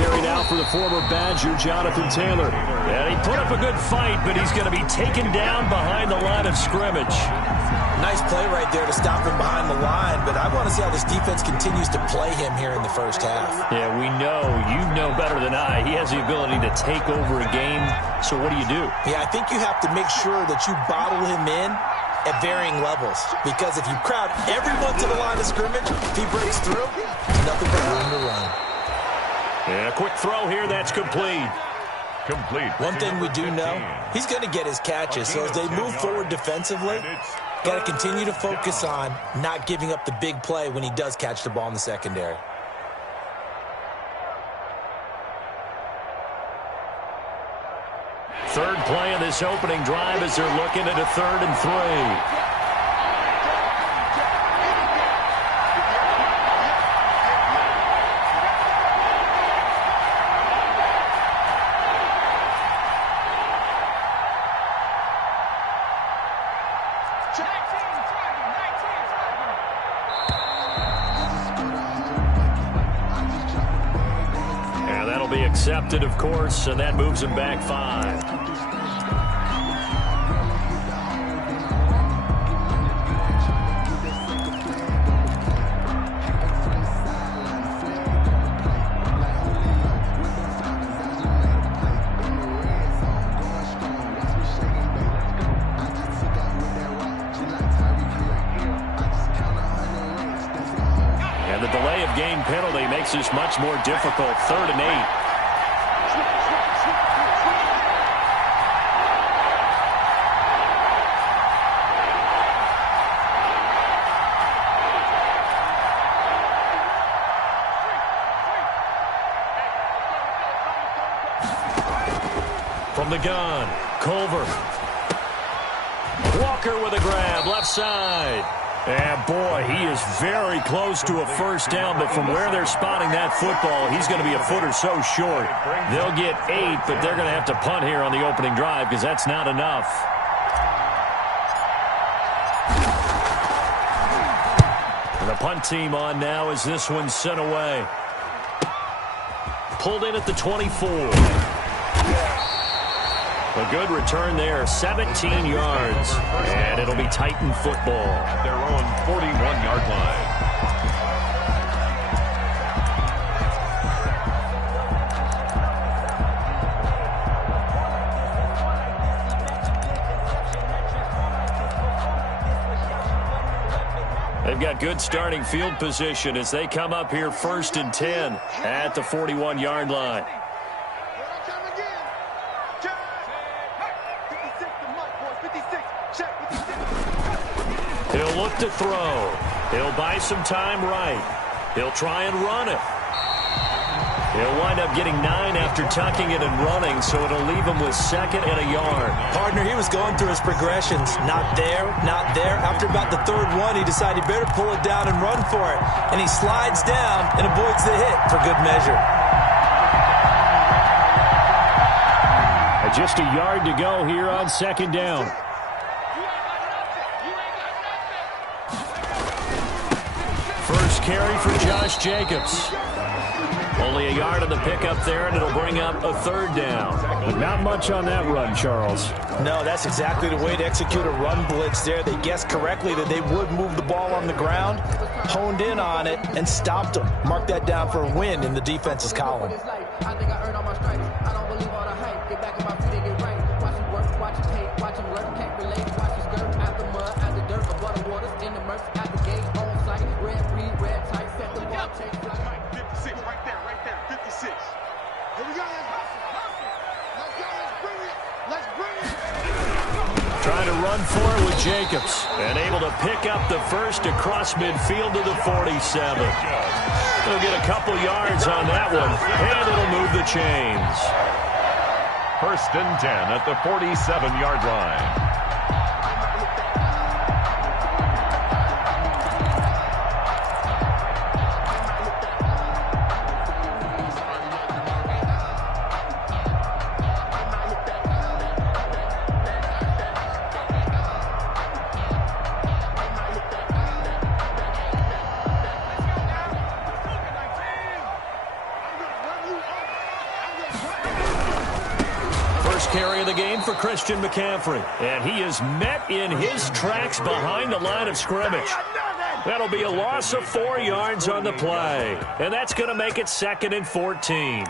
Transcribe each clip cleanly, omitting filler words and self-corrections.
carry now for the former Badger, Jonathan Taylor. And he put up a good fight, but he's going to be taken down behind the line of scrimmage. Nice play right there to stop him behind the line, but I want to see how this defense continues to play him here in the first half. Yeah, we know. You know better than I. He has the ability to take over a game, so what do you do? Yeah, I think you have to make sure that you bottle him in at varying levels, because if you crowd everyone to the line of scrimmage, if he breaks through, there's nothing but room to run. And a quick throw here, that's complete. One thing we do know, he's going to get his catches, so as they move forward defensively, got to continue to focus on not giving up the big play when he does catch the ball in the secondary. Third play of this opening drive as they're looking at a 3rd and 3. Accepted, of course, and that moves him back 5. And the delay of game penalty makes this much more difficult. 3rd and 8. From the gun, Culver. Walker with a grab, left side. And boy, he is very close to a first down, but from where they're spotting that football, he's going to be a foot or so short. They'll get 8, but they're going to have to punt here on the opening drive because that's not enough. And the punt team on now as this one's sent away. Pulled in at the 24. A good return there, 17 yards, and it'll be Titan football. At their own 41-yard line. They've got good starting field position as they come up here 1st and 10 at the 41-yard line. He'll look to throw. He'll buy some time right. He'll try and run it. He'll wind up getting 9 after tucking it and running, so it'll leave him with 2nd and a yard. Partner, he was going through his progressions. Not there, not there. After about the 3rd one, he decided he better pull it down and run for it. And he slides down and avoids the hit for good measure. Just a yard to go here on 2nd down. First carry for Josh Jacobs. Only a yard on the pickup there, and it'll bring up a 3rd down. But not much on that run, Charles. No, that's exactly the way to execute a run blitz there. They guessed correctly that they would move the ball on the ground, honed in on it, and stopped them. Mark that down for a win in the defense's column. I think I earned all my stripes. I don't believe all the hype. Get back in my feet and get right. Watch him work, watch him take, watch him learn. Can't relate, watch his skirt. Out the mud, out the dirt, above the waters, in the murk, out the gate, on site. Red, green, red, tight, set the ball, take flight. 56, right there, 56. Here we go, let's go, let's bring it. Let's bring it. Trying to run for it with Jacobs. And able to pick up the first across midfield to the 47. He'll get a couple yards on that one, and it'll move the chains. 1st and 10 at the 47-yard line. carry of the game for Christian McCaffrey. And he is met in his tracks behind the line of scrimmage. That'll be a loss of 4 yards on the play. And that's going to make it 2nd and 14.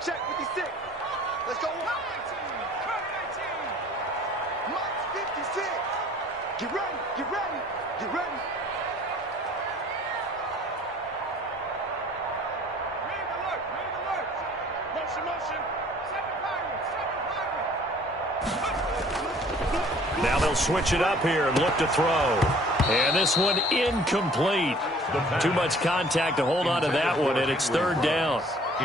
Check 56. Let's go. Mike 56. Get ready. Get ready. Get ready. Read alert. Read alert. Motion, motion. Now they'll switch it up here and look to throw. And this one incomplete. Too much contact to hold on to that one, and it's 3rd down.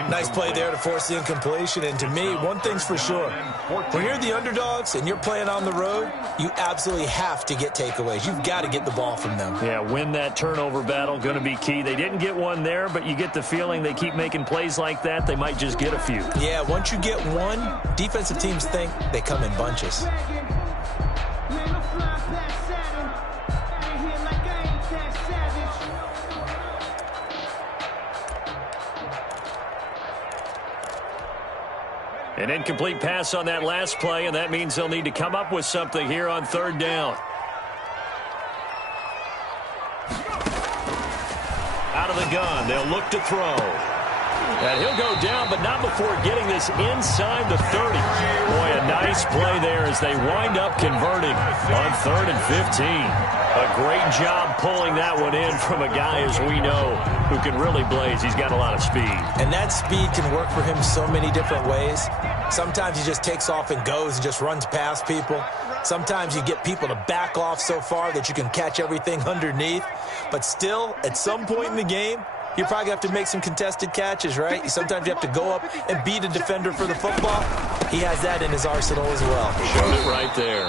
Nice play there to force the incompletion. And to me, one thing's for sure. When you're the underdogs and you're playing on the road, you absolutely have to get takeaways. You've got to get the ball from them. Yeah, win that turnover battle, going to be key. They didn't get one there, but you get the feeling they keep making plays like that, they might just get a few. Yeah, once you get one, defensive teams think they come in bunches. An incomplete pass on that last play, and that means they'll need to come up with something here on 3rd down. Out of the gun, they'll look to throw. And he'll go down, but not before getting this inside the 30. Boy, a nice play there as they wind up converting on 3rd and 15. A great job pulling that one in from a guy, as we know, who can really blaze. He's got a lot of speed. And that speed can work for him so many different ways. Sometimes he just takes off and goes and just runs past people. Sometimes you get people to back off so far that you can catch everything underneath. But still, at some point in the game, you probably have to make some contested catches, right? Sometimes you have to go up and beat a defender for the football. He has that in his arsenal as well. Showed it right there.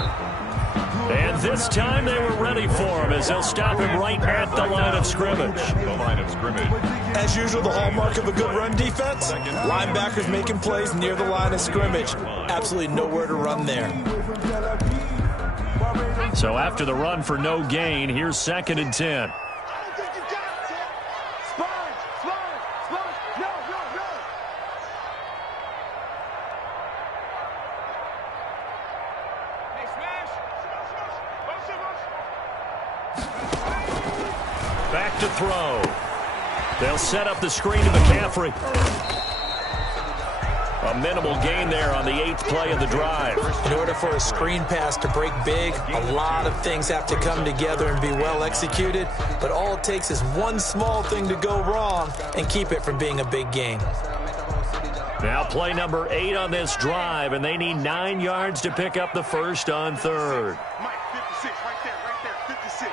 And this time they were ready for him as they'll stop him right at the line of scrimmage. The line of scrimmage. As usual, the hallmark of a good run defense, linebackers making plays near the line of scrimmage. Absolutely nowhere to run there. So after the run for no gain, here's 2nd and 10. Back to throw. They'll set up the screen to McCaffrey. A minimal gain there on the 8th play of the drive. In order for a screen pass to break big, a lot of things have to come together and be well executed. But all it takes is one small thing to go wrong and keep it from being a big gain. Now play number 8 on this drive, and they need 9 yards to pick up the first on 3rd. Mike 56, right there, 56.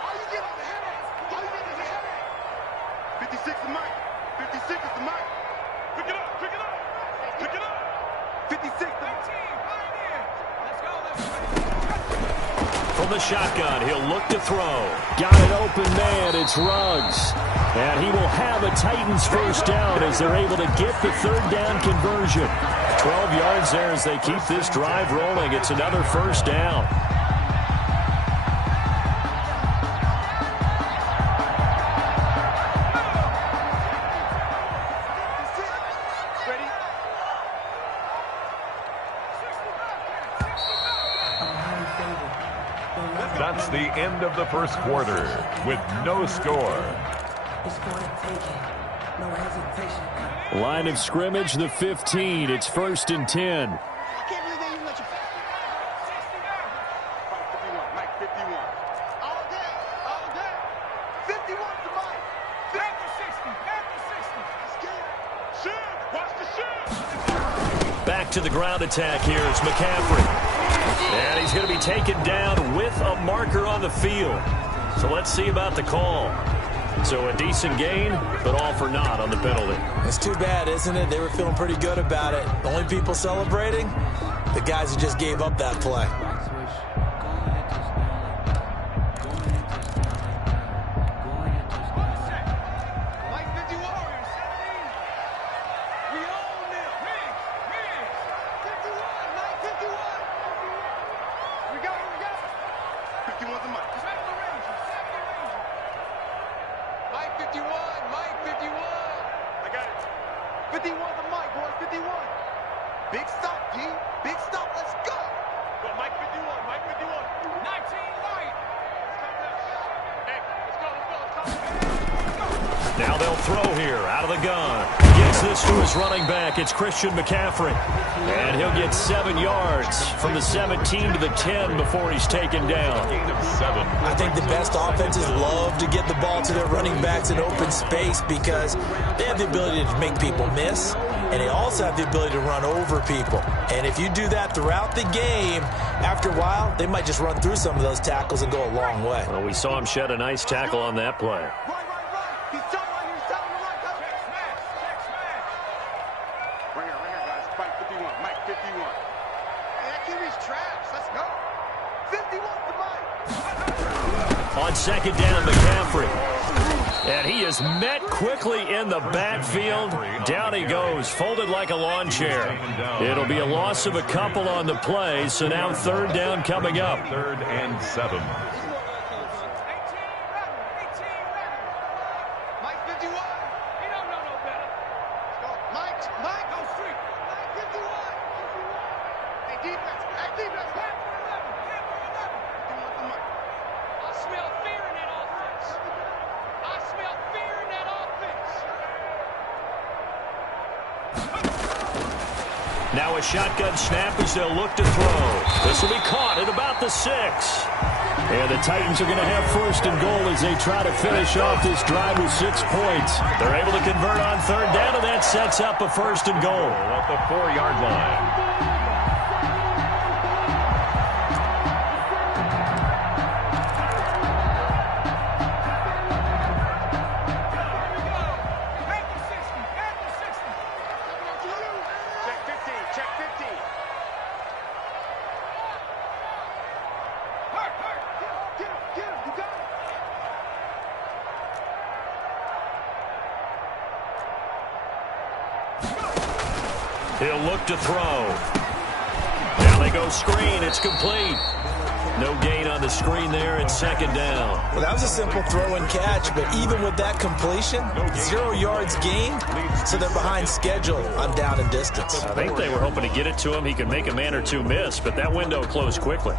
All you get is the headache. All you get is the headache. 56 is Mike. 56 is the Mike. Pick it up, pick it up, pick it up. 56 the Mike. Let's go, let's go. From the shotgun, he'll look to throw. Got an open man, it's Ruggs. And he will have a Titans first down as they're able to get the 3rd down conversion. 12 yards there as they keep this drive rolling. It's another first down. That's the end of the first quarter with no score. Line of scrimmage, the 15. It's 1st and 10. I can't believe they even let you. 51, Mike 51. All day, all day. 51 to Mike. Back to 60, back to 60. Let's get it. Shoot, watch the shoot. Back to the ground attack here. It's McCaffrey. And he's going to be taken down with a marker on the field. So let's see about the call. So a decent gain, but all for naught on the penalty. It's too bad, isn't it? They were feeling pretty good about it. The only people celebrating, the guys who just gave up that play. Mike 50 Warriors. We own them. Riggs. 51, Mike 51. We got it. 51 to Mike. D. Big stop. Let's go. Go, Mike 51. Mike 51. 19 right. Hey, let's go. Now they'll throw here out of the gun. Gets this to his running back. It's Christian McCaffrey. And he'll get 7 yards from the 17 to the 10 before he's taken down. Gain of 7. I think the best offenses love to get the ball to their running backs in open space because they have the ability to make people miss, and they also have the ability to run over people. And if you do that throughout the game, after a while, they might just run through some of those tackles and go a long way. Well, we saw him shed a nice tackle on that play. Right. He's telling right here. He's telling him right. Check smash. Right here, guys. Mike 51. Mike 51. Hey, that QB's trash. Let's go. 51 to Mike. On second down, McCaffrey. And he is met quickly in the backfield. Down he goes, folded like a lawn chair. It'll be a loss of a couple on the play, so now third down coming up. 3rd and 7. Mike 51. He don't know no better. Let's go. Mike, go street. Mike 51. Hey, defense. Hey, defense. 51 to Mike. I smell fear in that offense. I smell fear in that offense. Now a shotgun snap as they'll look to throw. This will be caught at about the 6. And the Titans are going to have first and goal as they try to finish off this drive with 6 points. They're able to convert on third down, and that sets up a first and goal. At the 4-yard line. He'll look to throw. Now they go screen. It's complete. No gain on the screen there. It's second down. Well, that was a simple throw and catch, but even with that completion, 0 yards gained, so they're behind schedule on down and distance. I think they were hoping to get it to him. He could make a man or two miss, but that window closed quickly.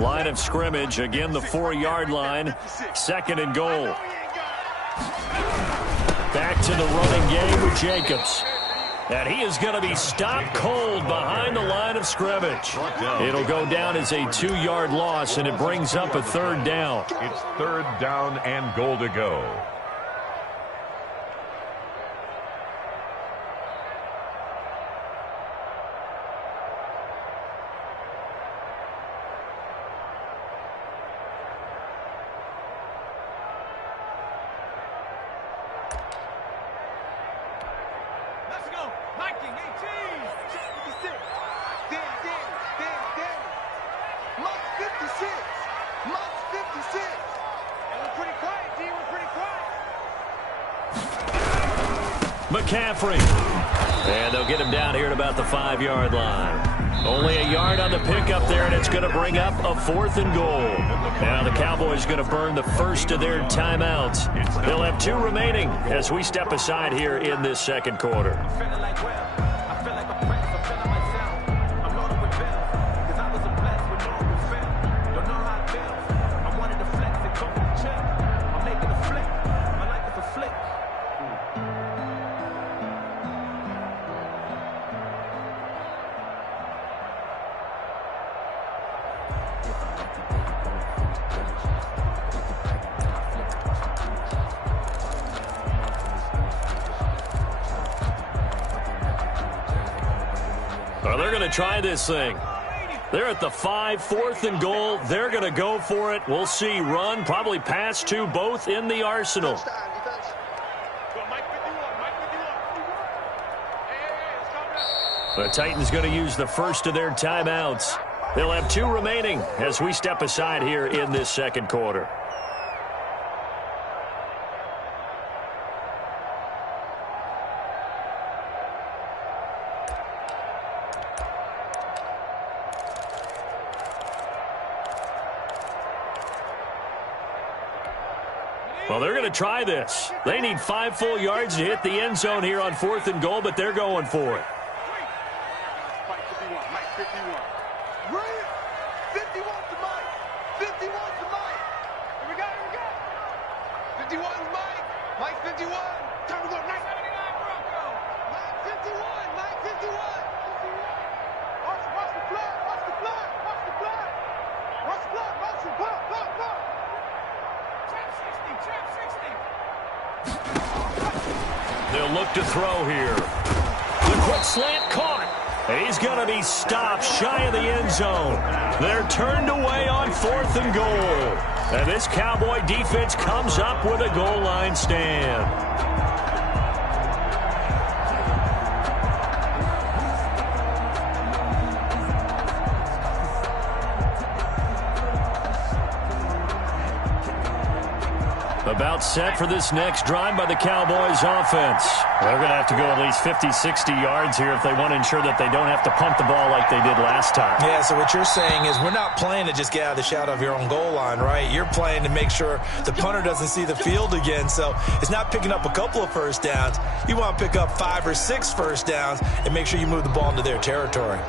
Line of scrimmage, again the 4-yard line. Second and goal. Back to the running game with Jacobs. And he is going to be stopped cold behind the line of scrimmage. It'll go down as a 2-yard loss, and it brings up a third down. It's 3rd down and goal to go. McCaffrey. And they'll get him down here at about the 5-yard line. Only a yard on the pickup there, and it's going to bring up a 4th and goal. Now the Cowboys going to burn the first of their timeouts. They'll have 2 remaining as we step aside here in this second quarter. Well, they're going to try this thing. They're at the 5, 4th and goal. They're going to go for it. We'll see. Run, probably pass to both in the arsenal. The Titans going to use the first of their timeouts. They'll have 2 remaining as we step aside here in this second quarter. Well, they're going to try this. They need 5 full yards to hit the end zone here on 4th and goal, but they're going for it. Mike 51, Mike 51. Right? 51 to Mike. 51 to Mike. Here we go, here we go. 51 is Mike. Mike 51. Time to go, Mike 79 Bronco. Mike 51, Mike 51. Watch the blood, watch the blood, watch the blood. Watch the blood, watch the blood, blood, blood. Trap 60. They'll look to throw here. The quick slant caught. He's going to be stopped shy of the end zone. They're turned away on 4th and goal. And this Cowboy defense comes up with a goal line stand. About set for this next drive by the Cowboys offense. They're going to have to go at least 50, 60 yards here if they want to ensure that they don't have to punt the ball like they did last time. Yeah, so what you're saying is we're not playing to just get out of the shadow of your own goal line, right? You're playing to make sure the punter doesn't see the field again. So it's not picking up a couple of first downs. You want to pick up 5 or 6 first downs and make sure you move the ball into their territory.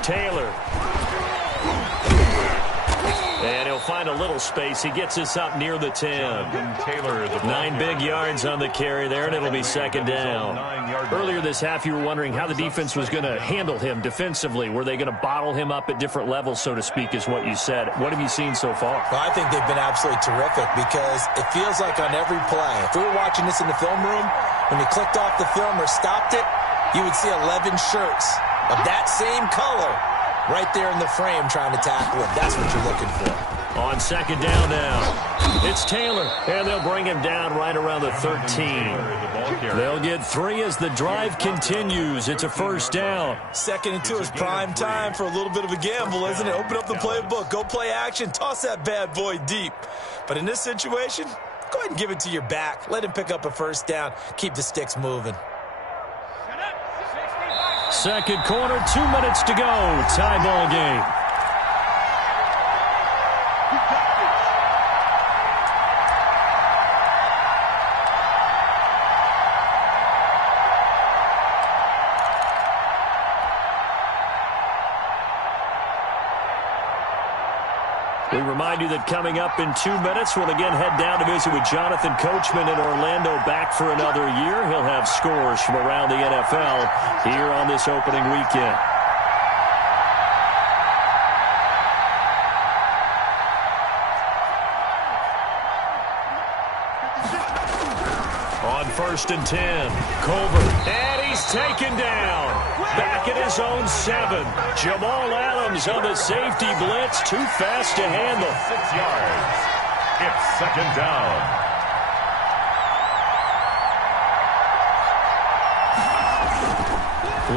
Taylor. And he'll find a little space. He gets us up near the 10. Taylor, 9 big yards on the carry there, and it'll be second down. Earlier this half, you were wondering how the defense was going to handle him defensively. Were they going to bottle him up at different levels, so to speak, is what you said. What have you seen so far? Well, I think they've been absolutely terrific because it feels like on every play, if we were watching this in the film room, when you clicked off the film or stopped it, you would see 11 shirts of that same color right there in the frame trying to tackle him. That's what you're looking for. On second down now, it's Taylor, and they'll bring him down right around the 13. They'll get 3 as the drive continues. It's a first down. 2nd and 2 is prime time for a little bit of a gamble, isn't it? Open up the playbook, go play action, toss that bad boy deep. But in this situation, go ahead and give it to your back. Let him pick up a first down. Keep the sticks moving. Second quarter, 2 minutes to go. Tie ball game. We remind you that coming up in 2 minutes, we'll again head down to visit with Jonathan Coachman in Orlando, back for another year. He'll have scores from around the NFL here on this opening weekend. On 1st and 10, Culver, and he's taken down. Back at his own 7. Jamal Adams on the safety blitz, too fast to handle. 6 yards. It's second down.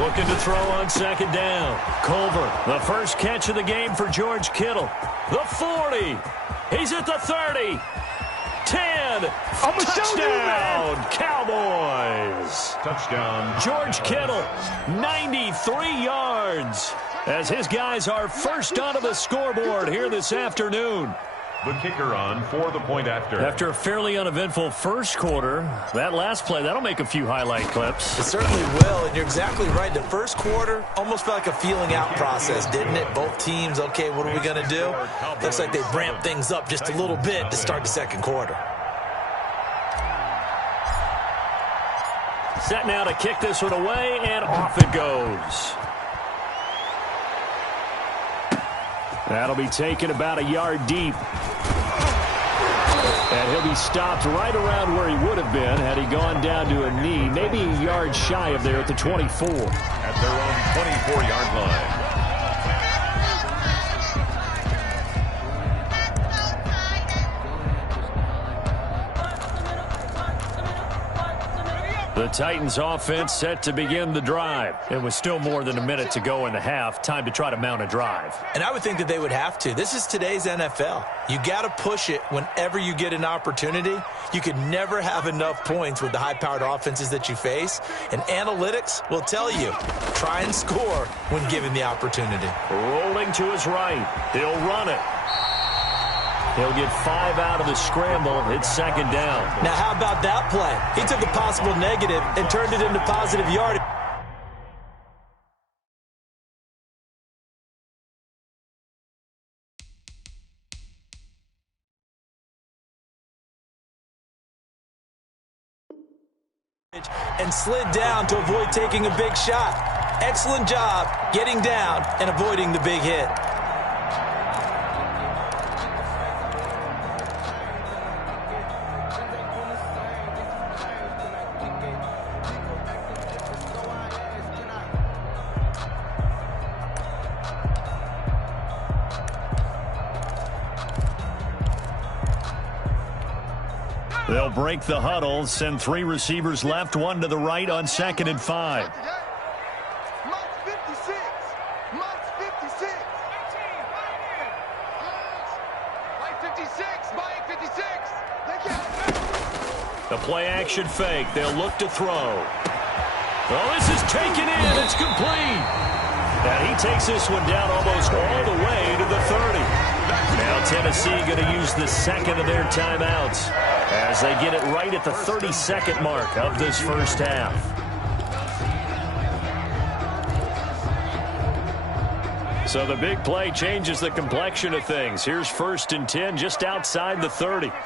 Looking to throw on second down. Culver, the first catch of the game for George Kittle. The 40. He's at the 30. 10. Touchdown, Cowboys. Touchdown. George Kittle, 93 yards. As his guys are first onto the scoreboard here this afternoon. The kicker on for the point after. After a fairly uneventful first quarter, that last play, that'll make a few highlight clips. It certainly will, and you're exactly right. The first quarter almost felt like a feeling out process, didn't it? Both teams, okay, what are we going to do? Looks like they've ramped things up just a little bit to start the second quarter. Set now to kick this one away, and off it goes. That'll be taken about a yard deep. And he'll be stopped right around where he would have been had he gone down to a knee, maybe a yard shy of there at the 24. At their own 24-yard line. The Titans offense set to begin the drive. It was still more than a minute to go in the half. Time to try to mount a drive. And I would think that they would have to. This is today's NFL. You got to push it whenever you get an opportunity. You could never have enough points with the high-powered offenses that you face. And analytics will tell you, try and score when given the opportunity. Rolling to his right. He'll run it. He'll get 5 out of the scramble. It's second down. Now, how about that play? He took a possible negative and turned it into positive yardage. And slid down to avoid taking a big shot. Excellent job getting down and avoiding the big hit. They'll break the huddle, send 3 receivers left, 1 to the right on 2nd and 5. Mike's 56. Mike's 56. Mike 56. Mike 56. The play action fake. They'll look to throw. Oh, this is taken in. It's complete. And he takes this one down almost all the way to the 30. Now Tennessee going to use the second of their timeouts as they get it right at the 32nd mark of this first half. So the big play changes the complexion of things. Here's 1st and 10 just outside the 30. 56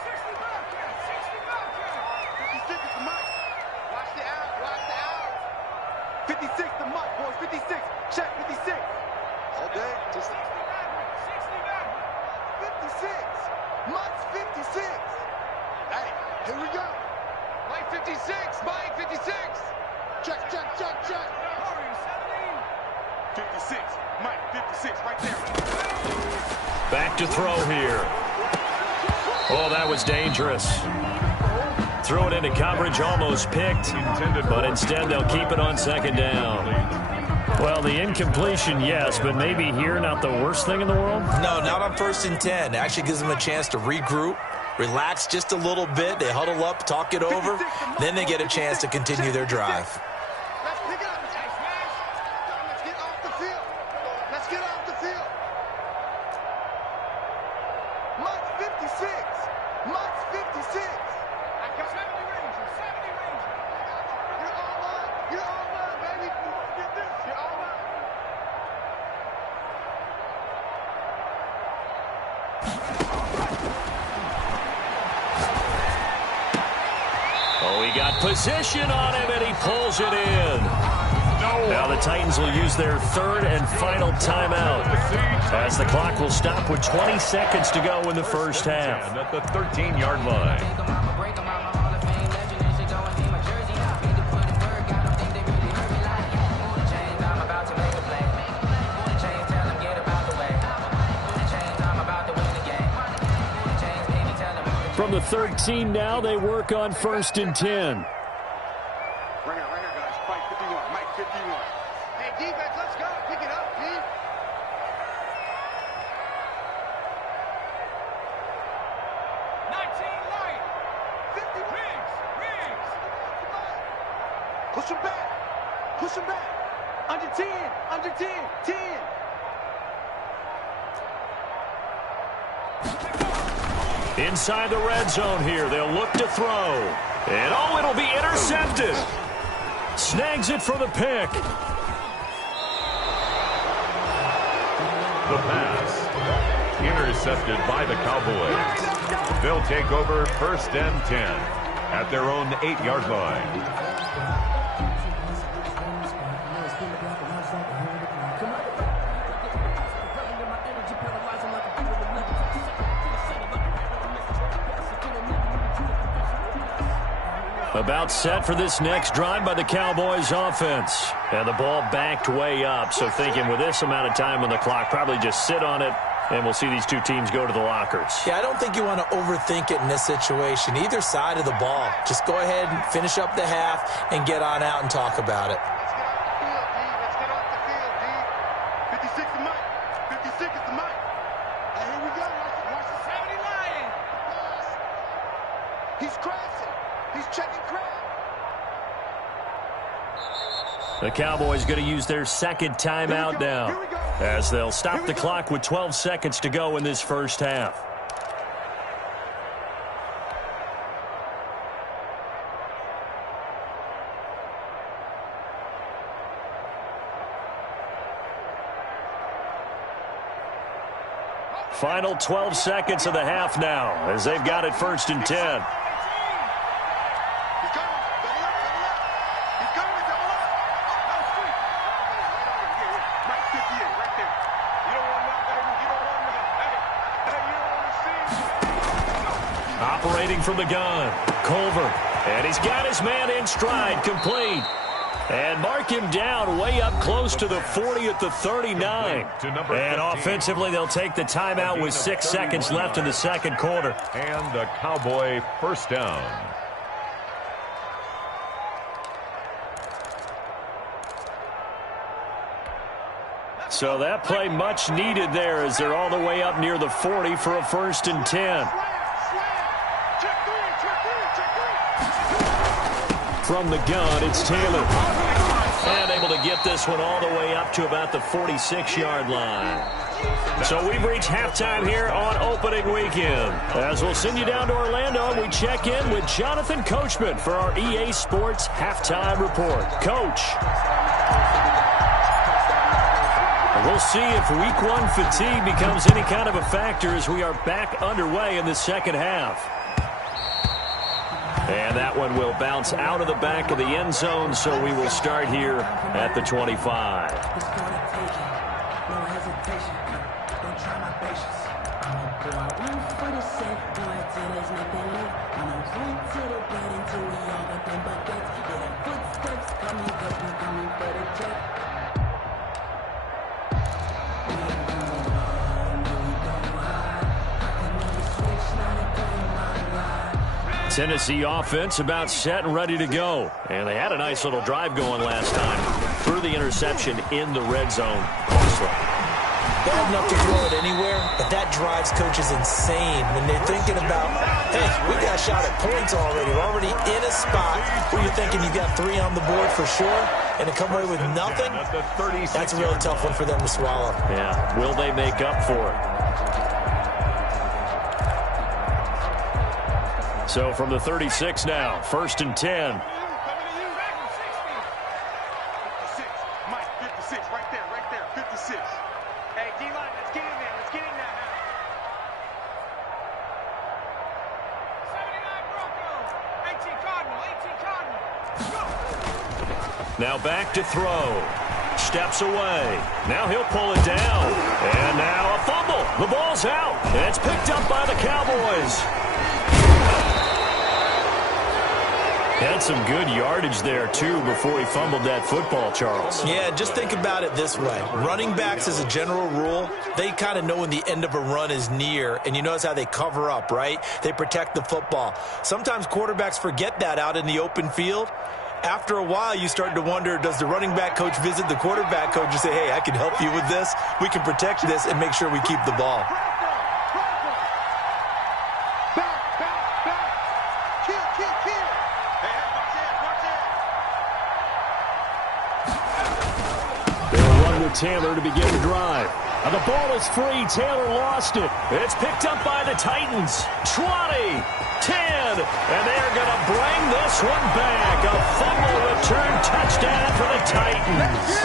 is the Mike. Watch the out. Watch the out. 56 the Mike, boys. 56. Check 56. All day. Just 56. Mike's 56. Hey, here we go. Mike 56. Mike 56. Check. 56. Mike 56 right there. Back to throw here. Oh, that was dangerous. Threw it into coverage, almost picked, but instead they'll keep it on 2nd down. Well, the incompletion, yes, but maybe here not the worst thing in the world? No, not on 1st and 10. It actually gives them a chance to regroup, relax just a little bit. They huddle up, talk it over. Then they get a chance to continue their drive. Let's pick it up. Let's get off the field. Let's get off the field. Mike's 56. Mike's 56. I got 70 Rangers. 70 Rangers. You're all up. You're all up, baby. Get this. You're all up. Oh, he got position on him, and he pulls it in. Now the Titans will use their 3rd and final timeout as the clock will stop with 20 seconds to go in the first half. At the 13-yard line. From the 13 now, they work on 1st and 10. Right here, guys. Mike 51. Mike 51. Hey, defense, let's go. Pick it up, Pete. 19 right. 50 Riggs. Push him back. Push him back. Under 10. Under 10. 10. Inside the red zone here, they'll look to throw. And oh, it'll be intercepted. Snags it for the pick. The pass. Intercepted by the Cowboys. They'll take over 1st and 10 at their own 8-yard line. About set for this next drive by the Cowboys offense. And the ball backed way up, so thinking with this amount of time on the clock, probably just sit on it And we'll see these two teams go to the lockers. Yeah, I don't think you want to overthink it in this situation. Either side of the ball. Just go ahead and finish up the half and get on out and talk about it. Let's get off the field, D. Let's get off the field, D. 56 is Mike. 56 is the Mike. And here we go. Watch the 70 Lion. He's crashing. He's checking crab. The Cowboys going to use their second timeout now, as they'll stop the clock with 12 seconds to go in this first half. Final 12 seconds of the half now, as they've got it 1st and 10. Operating from the gun, Culver. And he's got his man in stride, complete. And mark him down way up close to the 40 at the 39. And offensively, they'll take the timeout with 6 seconds left in the second quarter. And the Cowboy first down. So that play much needed there as they're all the way up near the 40 for a 1st and 10. From the gun, it's Taylor. And able to get this one all the way up to about the 46-yard line. So we've reached halftime here on opening weekend. As we'll send you down to Orlando, we check in with Jonathan Coachman for our EA Sports Halftime Report. Coach. We'll see if Week 1 fatigue becomes any kind of a factor as we are back underway in the second half. And that one will bounce out of the back of the end zone, so we will start here at the 25. Tennessee offense about set and ready to go. And they had a nice little drive going last time. Threw the interception in the red zone. Bad enough to throw it anywhere, but that drives coaches insane when they're thinking about, hey, we got a shot at points already. We're already in a spot where you're thinking you got 3 on the board for sure, and to come away with nothing, that's a really tough one for them to swallow. Yeah, will they make up for it? So from the 36 now, 1st and 10. Mike, 56, right there, 56. Hey, D-line, let's get in there, let's get in there now. 79 Bronco, 18 Cardinal, 18 Cardinal. Go! Now back to throw. Steps away. Now he'll pull it down. And now a fumble. The ball's out. And it's picked up by the Cowboys. Had some good yardage there, too, before he fumbled that football, Charles. Yeah, just think about it this way. Running backs, as a general rule, they kind of know when the end of a run is near, and you notice how they cover up, right? They protect the football. Sometimes quarterbacks forget that out in the open field. After a while, you start to wonder, does the running back coach visit the quarterback coach and say, hey, I can help you with this? We can protect this and make sure we keep the ball. Taylor to begin the drive. And the ball is free. Taylor lost it. It's picked up by the Titans. 20, 10, and they're going to bring this one back. A fumble return touchdown for the Titans.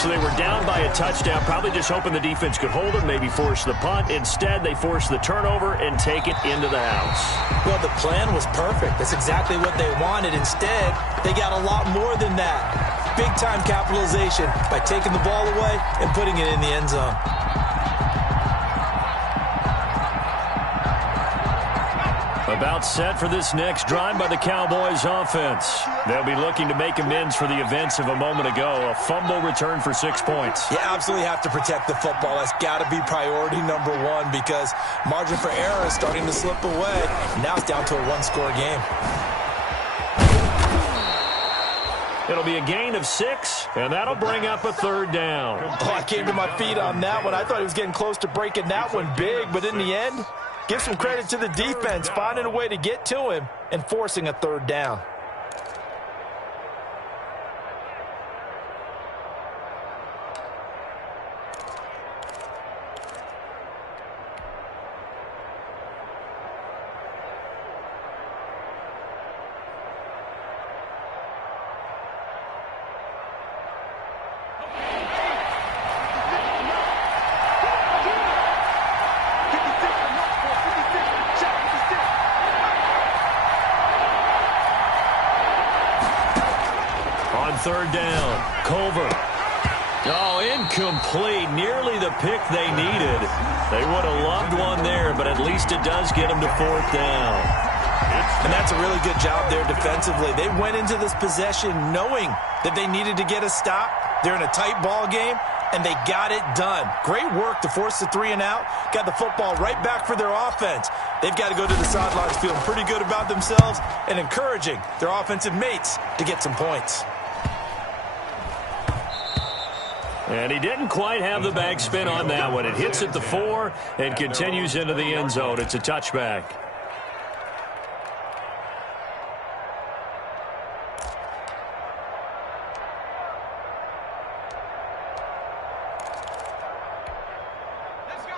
So they were down by a touchdown, probably just hoping the defense could hold it, maybe force the punt. Instead, they forced the turnover and take it into the house. Well, the plan was perfect. That's exactly what they wanted. Instead, they got a lot more than that. Big-time capitalization by taking the ball away and putting it in the end zone. A About set for this next drive by the Cowboys offense. They'll be looking to make amends for the events of a moment ago. A fumble return for 6 points. You absolutely have to protect the football. That's got to be priority number one because margin for error is starting to slip away. Now it's down to a one-score game. It'll be a gain of 6, and that'll bring up a 3rd down. Oh, I came to my feet on that one. I thought he was getting close to breaking that one big, but in the end, give some credit to the defense, finding a way to get to him and forcing a 3rd down. On 3rd down, Culver. Oh, incomplete. Nearly the pick they needed. They would have loved one there, but at least it does get them to 4th down. And that's a really good job there defensively. They went into this possession knowing that they needed to get a stop. They're in a tight ball game, and they got it done. Great work to force the 3 and out. Got the football right back for their offense. They've got to go to the sidelines feeling pretty good about themselves and encouraging their offensive mates to get some points. And he didn't quite have the backspin on that one. It hits at the 4 and continues into the end zone. It's a touchback.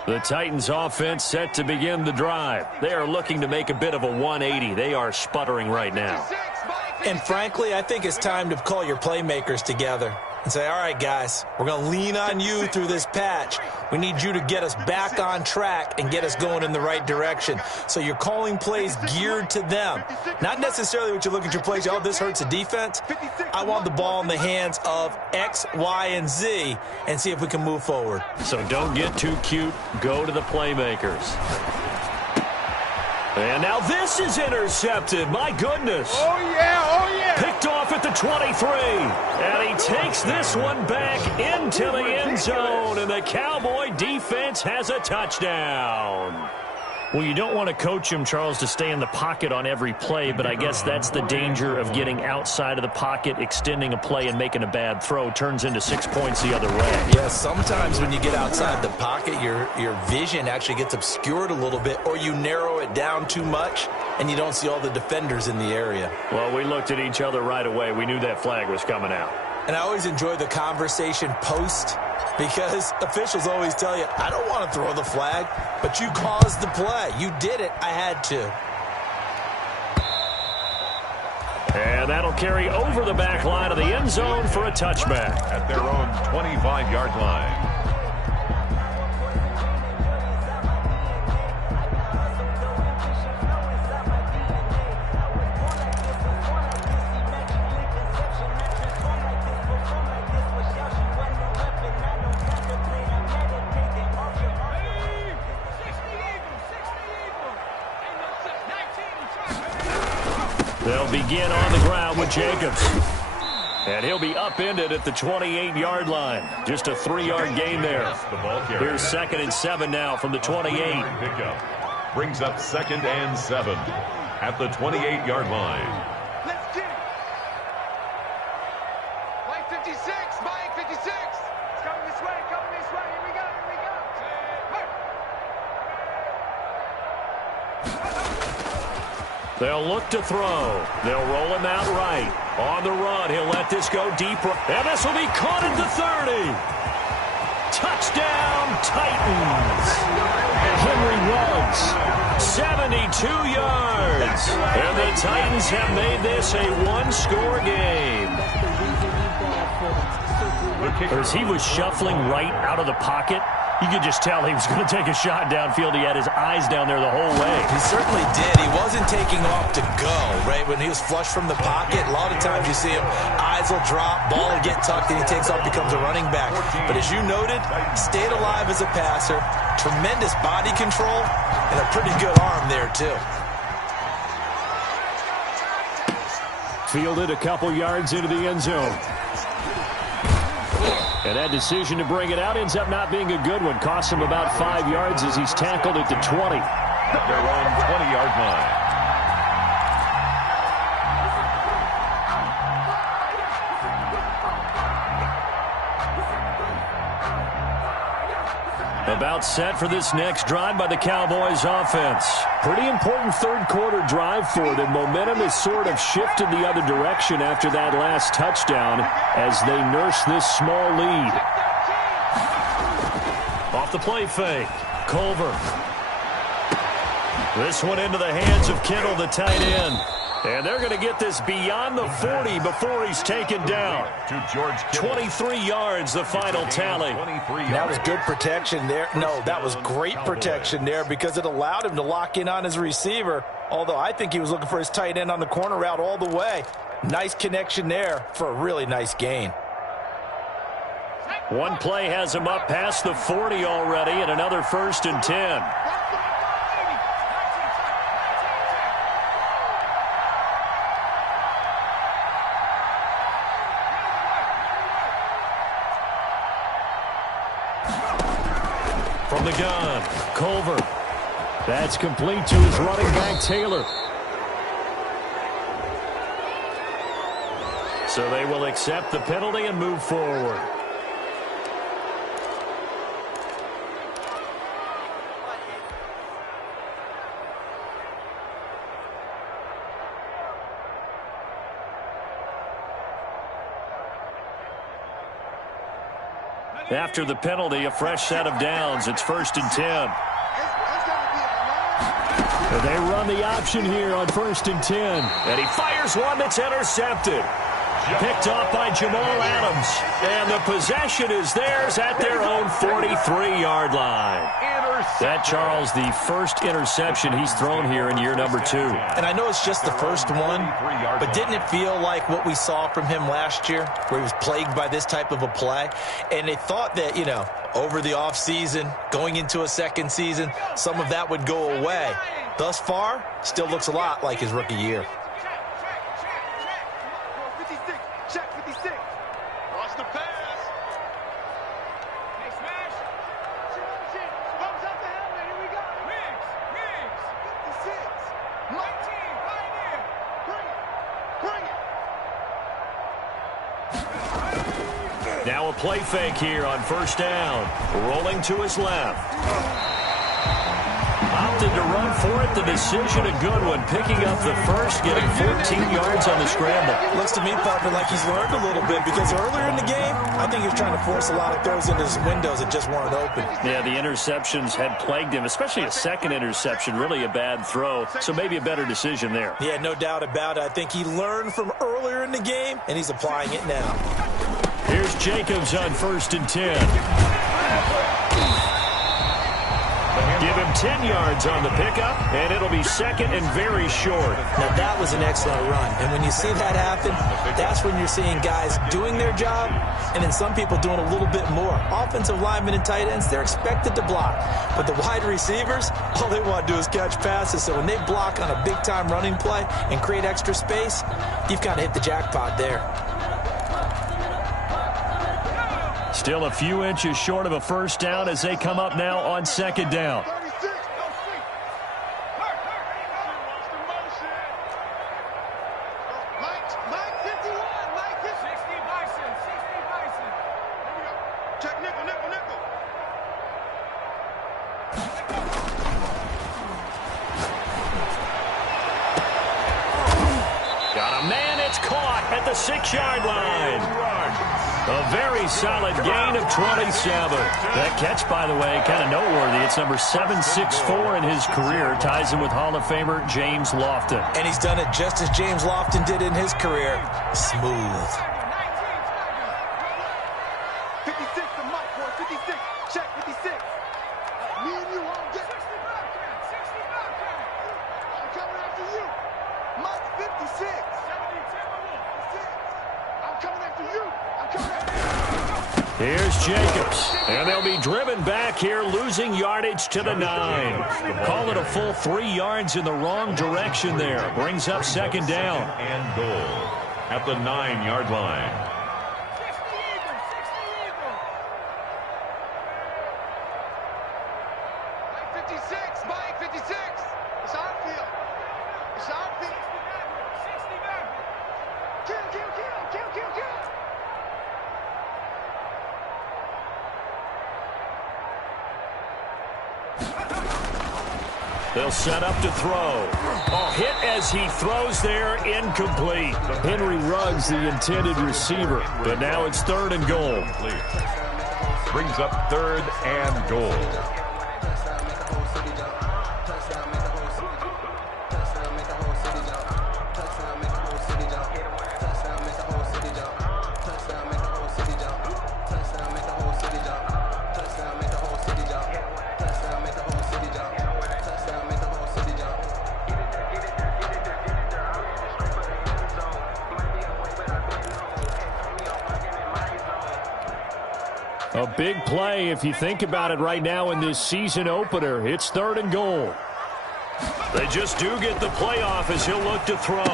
The Titans offense set to begin the drive. They are looking to make a bit of a 180. They are sputtering right now. And frankly, I think it's time to call your playmakers together and say, all right, guys, we're going to lean on you through this patch. We need you to get us back on track and get us going in the right direction. So you're calling plays geared to them. Not necessarily what you look at your plays, oh, this hurts the defense. I want the ball in the hands of X, Y, and Z and see if we can move forward. So don't get too cute. Go to the playmakers. And now this is intercepted. My goodness. Oh, yeah, oh, yeah. Picked off at the 23. And he takes this one back into the end zone. And the Cowboy defense has a touchdown. Well, you don't want to coach him, Charles, to stay in the pocket on every play, but I guess that's the danger of getting outside of the pocket, extending a play, and making a bad throw. Turns into 6 points the other way. Yeah, sometimes when you get outside the pocket, your vision actually gets obscured a little bit, or you narrow it down too much, and you don't see all the defenders in the area. Well, we looked at each other right away. We knew that flag was coming out. And I always enjoy the conversation post because officials always tell you, I don't want to throw the flag, but you caused the play. You did it. I had to. And that'll carry over the back line of the end zone for a touchback. At their own 25-yard line. They'll begin on the ground with Jacobs. And he'll be upended at the 28-yard line. Just a 3-yard gain there. Here's 2nd and 7 now from the 28. Pickup brings up 2nd and 7 at the 28-yard line. Let's get it. Mike 56, Mike 56. It's coming this way, Here we go, They'll look to throw. They'll roll him out right. On the run, he'll let this go deep. And this will be caught at the 30. Touchdown, Titans. Henry Ruggs, 72 yards. And the Titans have made this a one-score game. As he was shuffling right out of the pocket, you could just tell he was going to take a shot downfield. He had his eyes down there the whole way. He certainly did. He wasn't taking off to go, right? When he was flush from the pocket, a lot of times you see him, eyes will drop, ball will get tucked, and he takes off, becomes a running back. But as you noted, stayed alive as a passer, tremendous body control, and a pretty good arm there, too. Fielded a couple yards into the end zone. And that decision to bring it out ends up not being a good one. Costs him about 5 yards as he's tackled at the 20. Their own 20-yard line. About set for this next drive by the Cowboys offense. Pretty important third quarter drive for them. Momentum has sort of shifted the other direction after that last touchdown as they nurse this small lead. Off the play fake. Culver. This one into the hands of Kittle, the tight end. And they're going to get this beyond the 40 before he's taken down. To George Kittle. 23 yards, the final tally. That was good protection there. No, that was great protection there because it allowed him to lock in on his receiver. Although I think he was looking for his tight end on the corner route all the way. Nice connection there for a really nice gain. One play has him up past the 40 already, and another 1st and 10. From the gun, Culver. That's complete to his running back, Taylor. So they will accept the penalty and move forward. After the penalty, a fresh set of downs. It's 1st and 10. They run the option here on 1st and 10. And he fires one that's intercepted. Picked off by Jamal Adams. And the possession is theirs at their own 43-yard line. That, Charles, the first interception he's thrown here in year number 2. And I know it's just the first one, but didn't it feel like what we saw from him last year, where he was plagued by this type of a play? And they thought that, you know, over the offseason, going into a second season, some of that would go away. Thus far, still looks a lot like his rookie year. Check 56. Watch the pass. Hey, smash. Thumbs up the helmet. Here we go. Wings. 56. My team. Pioneer. Bring it. Now a play fake here on 1st down. Rolling to his left. Opted to run for it. The decision a good one. Picking up the first, getting 14 yards on the scramble. Looks to me, Parker, like he's learned a little bit because earlier in the game, I think he was trying to force a lot of throws into his windows that just weren't open. Yeah, the interceptions had plagued him, especially a second interception. Really a bad throw, so maybe a better decision there. Yeah, no doubt about it. I think he learned from earlier in the game, and he's applying it now. Here's Jacobs on 1st and 10. Give him 10 yards on the pickup, and it'll be 2nd and very short. Now, that was an excellent run. And when you see that happen, that's when you're seeing guys doing their job, and then some people doing a little bit more. Offensive linemen and tight ends, they're expected to block. But the wide receivers, all they want to do is catch passes. So when they block on a big-time running play and create extra space, you've kind of hit the jackpot there. Still a few inches short of a 1st down as they come up now on 2nd down. Got a man, it's caught at the 6-yard line. A very solid gain of 27. That catch, by the way, kind of noteworthy. It's number 764 in his career. Ties him with Hall of Famer James Lofton. And he's done it just as James Lofton did in his career. Smooth. 56 to Mike, boy. 56. Check 56. Me and you won't get 60 back. I'm coming after you. Mike 56. 72. I'm coming after you. I'm coming after you. Here's Jacobs. And they'll be driven back here, losing yardage to the 9. Call it a full 3 yards in the wrong direction there. Brings up second down. And goal at the 9-yard line. They'll set up to throw. Oh, hit as he throws there, incomplete. Henry Ruggs, the intended receiver. But now it's 3rd and goal. Brings up 3rd and goal. A big play if you think about it right now in this season opener. It's 3rd and goal. They just do get the playoff as he'll look to throw.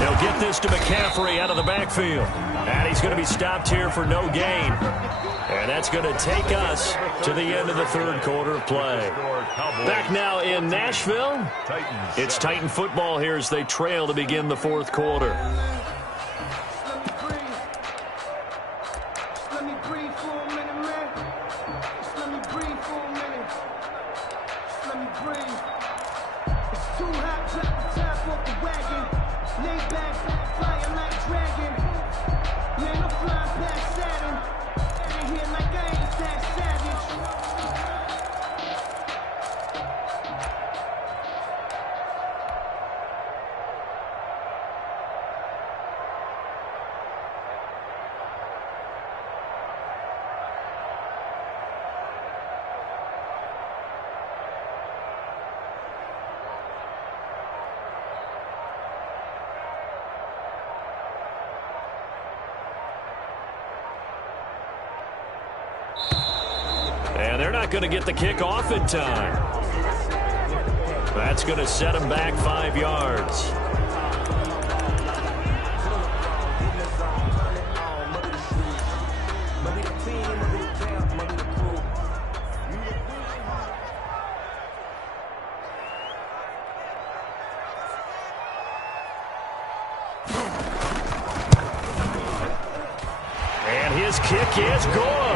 They'll get this to McCaffrey out of the backfield. And he's going to be stopped here for no gain. And that's going to take us to the end of the 3rd quarter of play. Back now in Nashville. It's Titan football here as they trail to begin the 4th quarter. And they're not going to get the kick off in time. That's going to set them back 5 yards. And his kick is good.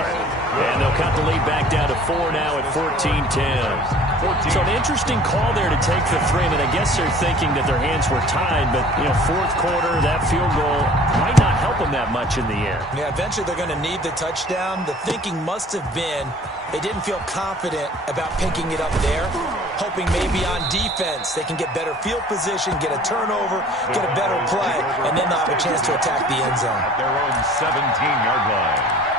And they'll cut the lead back down to 4 now at 14-10. So an interesting call there to take the 3. I mean, I guess they're thinking that their hands were tied, but, 4th quarter, that field goal might not help them that much in the end. Yeah, eventually they're going to need the touchdown. The thinking must have been they didn't feel confident about picking it up there, hoping maybe on defense they can get better field position, get a turnover, get a better play, and then they'll have a chance to attack the end zone. At their own 17-yard line.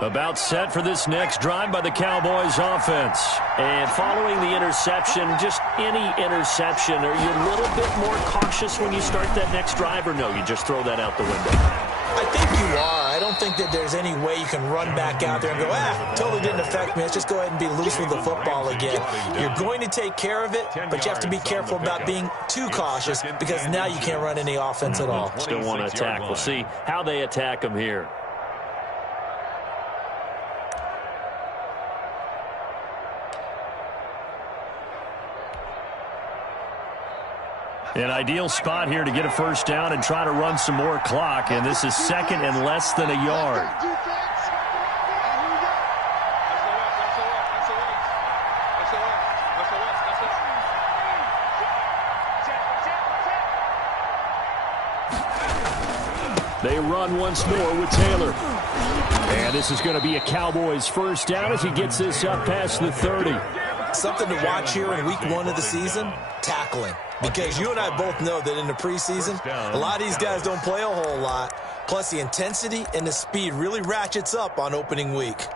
About set for this next drive by the Cowboys offense. And following the interception, just any interception, are you a little bit more cautious when you start that next drive, or no, you just throw that out the window? I think you are. I don't think that there's any way you can run back out there and go, totally didn't affect me. Let's just go ahead and be loose with the football again. You're going to take care of it, but you have to be careful about being too cautious because now you can't run any offense at all. Still want to attack. We'll see how they attack them here. An ideal spot here to get a first down and try to run some more clock, and this is 2nd and less than a yard. They run once more with Taylor. And this is going to be a Cowboys first down as he gets this up past the 30. Something to watch here in week 1 of the season, tackling. Because you and I both know that in the preseason, a lot of these guys don't play a whole lot. Plus, the intensity and the speed really ratchets up on opening week.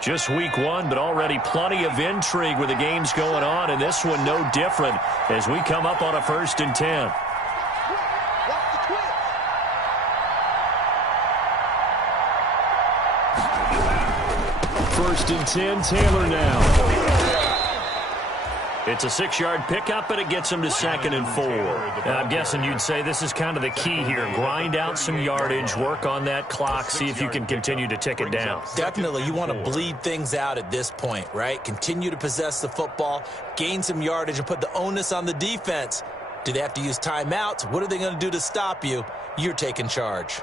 Just week one, but already plenty of intrigue with the games going on, and this one no different as we come up on a 1st and 10. First and 10, Taylor now. It's a 6-yard pickup, and it gets him to 2nd and 4. I'm guessing you'd say this is kind of the key here. Grind out some yardage, work on that clock, see if you can continue to tick it down. Definitely. You want to bleed things out at this point, right? Continue to possess the football, gain some yardage, and put the onus on the defense. Do they have to use timeouts? What are they going to do to stop you? You're taking charge.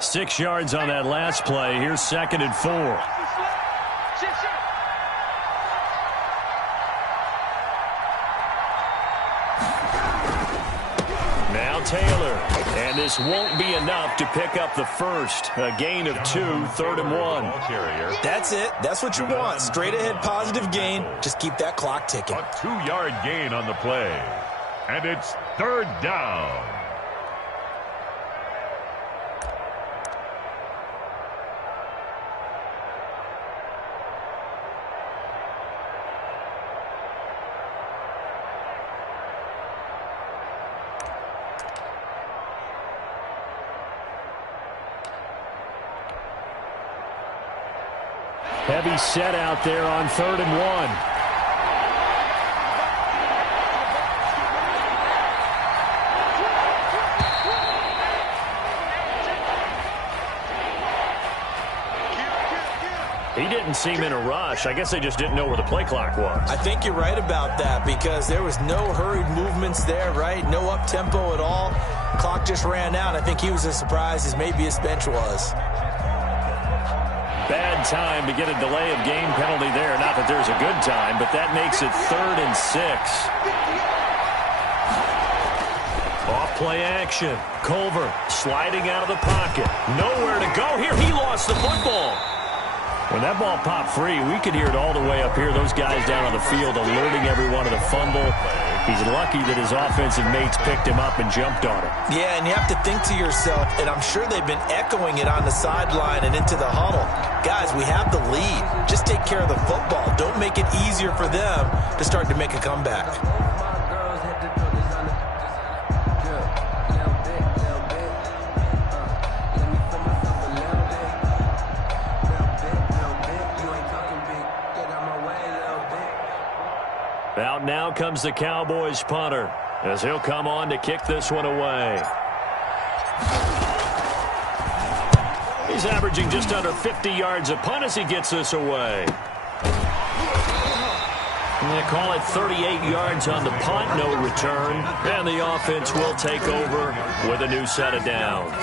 Six yards on that last play. Here's 2nd and 4. Now Taylor. And this won't be enough to pick up the first. A gain of 2, 3rd and 1. That's it. That's what you want. Straight ahead positive gain. Just keep that clock ticking. A 2-yard gain on the play. And it's 3rd down. Heavy set out there on 3rd and 1. He didn't seem in a rush. I guess they just didn't know where the play clock was. I think you're right about that because there was no hurried movements there, right? No up-tempo at all. Clock just ran out. I think he was as surprised as maybe his bench was. Bad time to get a delay of game penalty there. Not that there's a good time, but that makes it 3rd and 6. Off play action. Culver sliding out of the pocket. Nowhere to go here. He lost the football. When that ball popped free, we could hear it all the way up here. Those guys down on the field alerting everyone of the fumble. He's lucky that his offensive mates picked him up and jumped on it. Yeah, and you have to think to yourself, and I'm sure they've been echoing it on the sideline and into the huddle. Guys, we have the lead. Just take care of the football. Don't make it easier for them to start to make a comeback. Out now comes the Cowboys punter as he'll come on to kick this one away. He's averaging just under 50 yards a punt as he gets this away. And they call it 38 yards on the punt, no return. And the offense will take over with a new set of downs.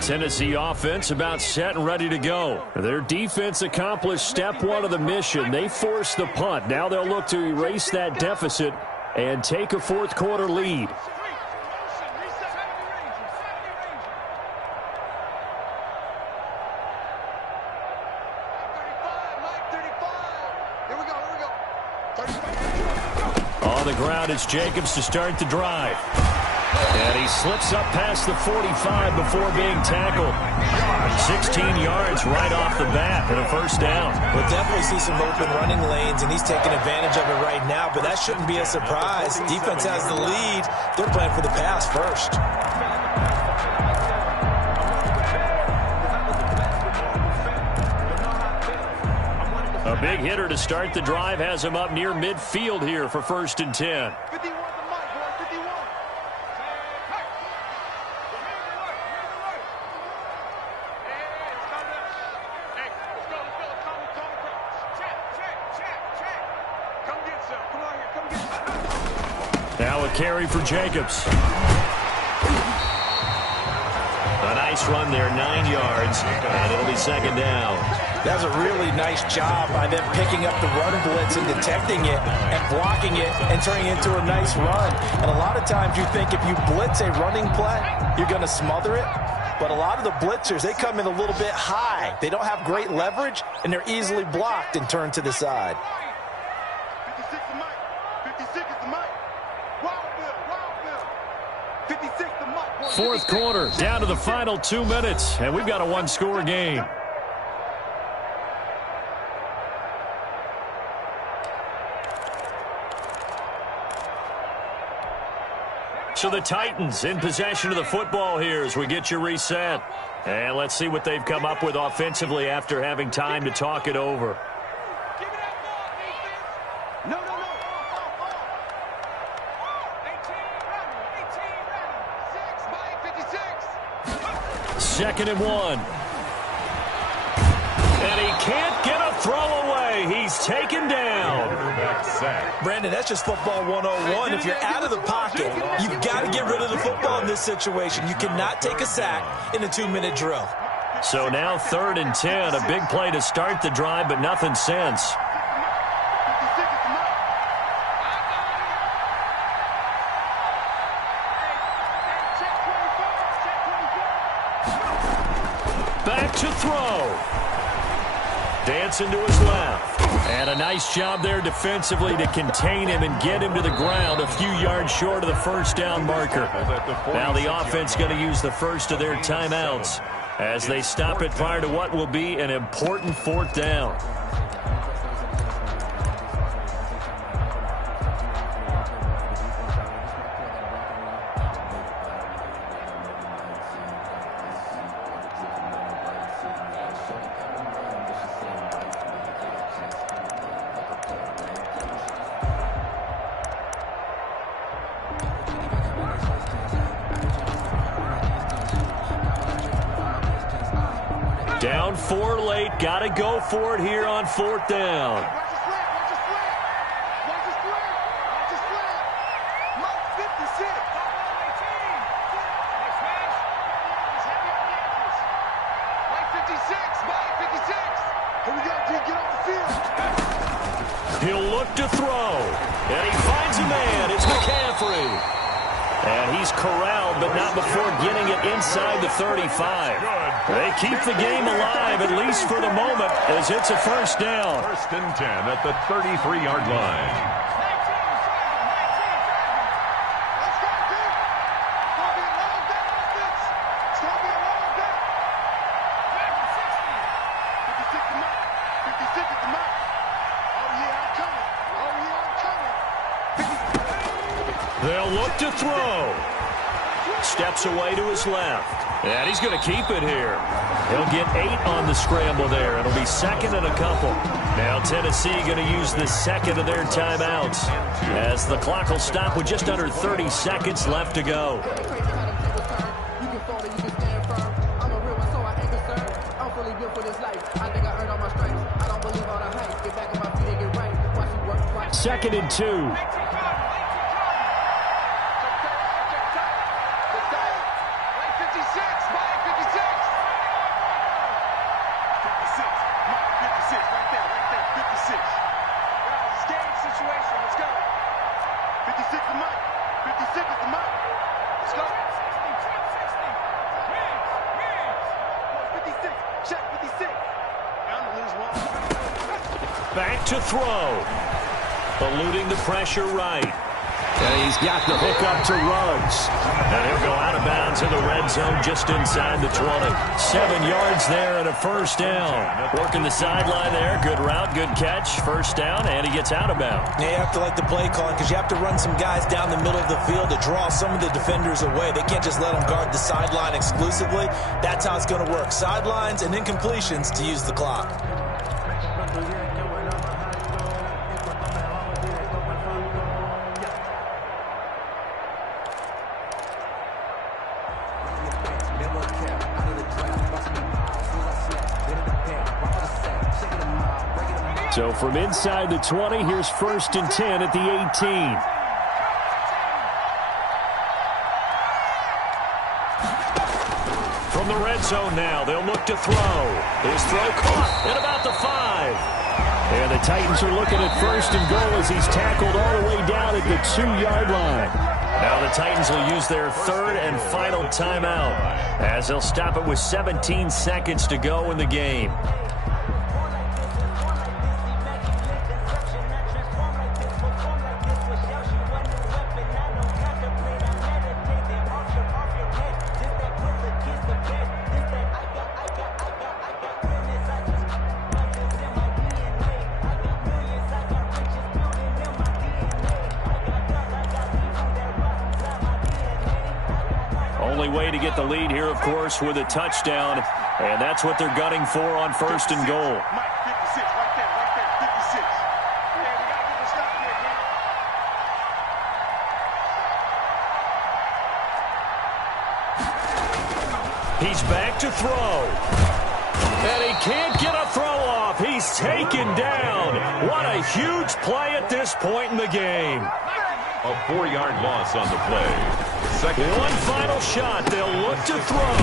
Tennessee offense about set and ready to go. Their defense accomplished step one of the mission. They forced the punt. Now they'll look to erase that deficit and take a fourth quarter lead. On the ground, it's Jacobs to start the drive. And he slips up past the 45 before being tackled. 16 yards right off the bat and a first down. We'll definitely see some open running lanes, and he's taking advantage of it right now, but that shouldn't be a surprise. Defense has the lead. They're playing for the pass first. A big hitter to start the drive has him up near midfield here for 1st and 10. Now a carry for Jacobs. A nice run there, 9 yards, and it'll be second down. That was a really nice job by them picking up the run blitz and detecting it and blocking it and turning it into a nice run. And a lot of times you think if you blitz a running play, you're going to smother it. But a lot of the blitzers, they come in a little bit high. They don't have great leverage, and they're easily blocked and turned to the side. 56 to Mike. 56 is the Mike. Wild Bill. 56 to Mike. Fourth quarter, down to the final 2 minutes, and we've got a one-score game. So the Titans in possession of the football here as we get you reset. And let's see what they've come up with offensively after having time to talk it over. Give me that ball, defense. No, no, no. 18 ready. 6, Mike, 56. Second and 1. And he can't get a throw away. He's taken down. Quarterback sack. Brandon, that's just football 101. If you're out of the pocket, you've got to get rid of the football in this situation. You cannot take a sack in a 2-minute drill. So now 3rd and 10. A big play to start the drive, but nothing since. 56 is the Mike. Check 24. Back to throw. Dancing to his left. And a nice job there defensively to contain him and get him to the ground a few yards short of the first down marker. Now the offense going to use the first of their timeouts as they stop it prior to what will be an important 4th down. Down 4 late. Got to go for it here on 4th down. Watch the slant. Watch the slant. Watch the slant. Watch the slant. Mike 56. Next man. He's heavy on the edges. Mike 56. Mike 56. Here we go, D. Get off the field. He'll look to throw. And he finds a man. It's McCaffrey. And he's corralled, but not before getting it inside the 35. They keep the game alive, at least for the moment, as it's a first down. 1st and 10 at the 33-yard line. 19, Let's go, D. It's going to be a long day, offense. It's going to be a long day. 56 to Mike. 56 is the Mike. Oh, yeah, I'm coming. Oh, yeah, I'm coming. They'll look to throw. Steps away to his left. And he's going to keep it here. He'll get 8 on the scramble there. It'll be second and a couple. Now Tennessee going to use the second of their timeouts as the clock will stop with just under 30 seconds left to go. Crazy how them tables turn. You can fold it, you can stand firm. I'm a real one, so I ain't concerned. I'm fully built for this life. I think I earned all my stripes. I don't believe all the hype. Get back on my feet and get right. Watch you work, watch. Second and 2. Back to throw. Eluding the pressure right. And he's got the hook up to Ruggs. And he'll go out of bounds in the red zone just inside the 20. 7 yards there and a first down. Working the sideline there. Good route, good catch. First down, and he gets out of bounds. Yeah, you have to like the play calling because you have to run some guys down the middle of the field to draw some of the defenders away. They can't just let them guard the sideline exclusively. That's how it's going to work. Sidelines and incompletions to use the clock. So from inside the 20, here's 1st and 10 at the 18. from the red zone now. They'll look to throw. His throw caught at about the 5. And the Titans are looking at 1st and goal as he's tackled all the way down at the 2-yard line. Now the Titans will use their 3rd and final timeout as they'll stop it with 17 seconds to go in the game. Only way to get the lead here, of course, with a touchdown, and that's what they're gunning for on 1st and goal. Mike, 56, right there, 56. Yeah, we got to get the stop here, man. He's back to throw. And he can't get a throw off. He's taken down. What a huge play at this point in the game. A 4-yard loss on the play. One final shot. They'll look to throw.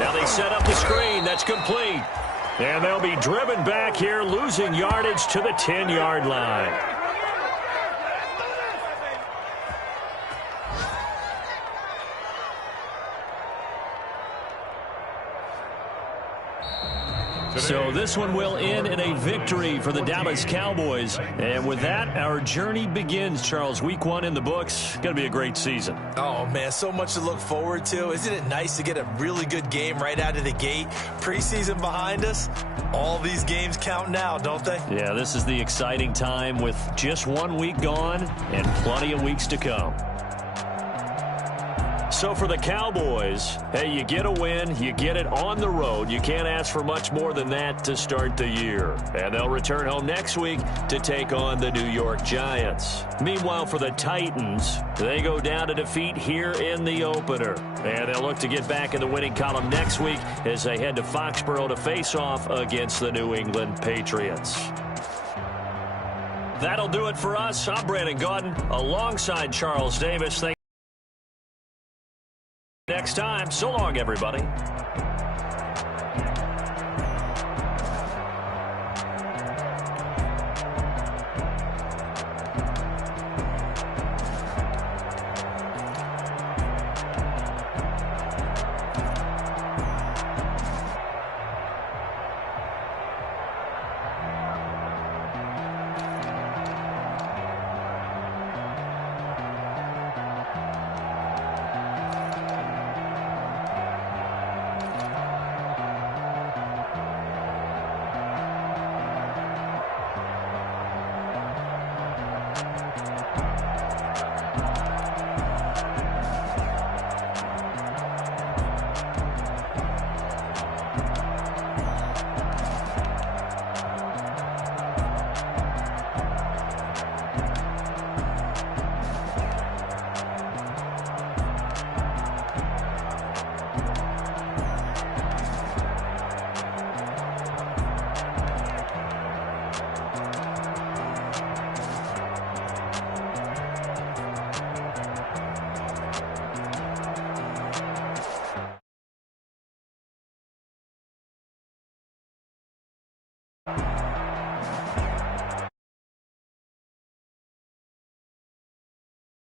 Now they set up the screen. That's complete. And they'll be driven back here, losing yardage to the 10-yard line. So this one will end in a victory for the Dallas Cowboys. And with that, our journey begins, Charles. Week 1 in the books. Going to be a great season. Oh, man, so much to look forward to. Isn't it nice to get a really good game right out of the gate? Preseason behind us. All these games count now, don't they? Yeah, this is the exciting time with just 1 week gone and plenty of weeks to come. So for the Cowboys, hey, you get a win, you get it on the road. You can't ask for much more than that to start the year. And they'll return home next week to take on the New York Giants. Meanwhile, for the Titans, they go down to defeat here in the opener. And they'll look to get back in the winning column next week as they head to Foxborough to face off against the New England Patriots. That'll do it for us. I'm Brandon Gaudin alongside Charles Davis. Next time, so long, everybody.